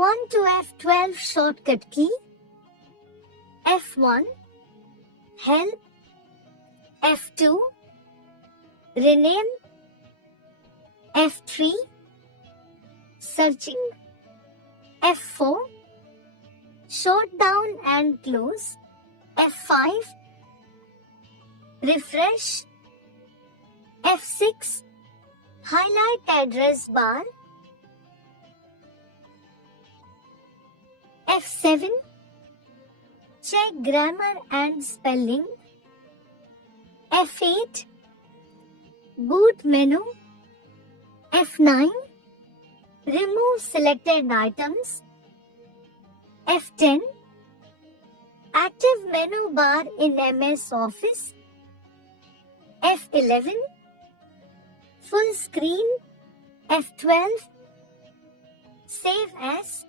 F1 to F12 shortcut key. F1 Help. F2 Rename. F3 Searching. F4 Shut down and close. F5 Refresh. F6 Highlight address bar. F7 Check grammar and spelling. F8 Boot menu. F9 Remove selected items. F10 Active menu bar in MS Office. F11 Full screen. F12 Save as.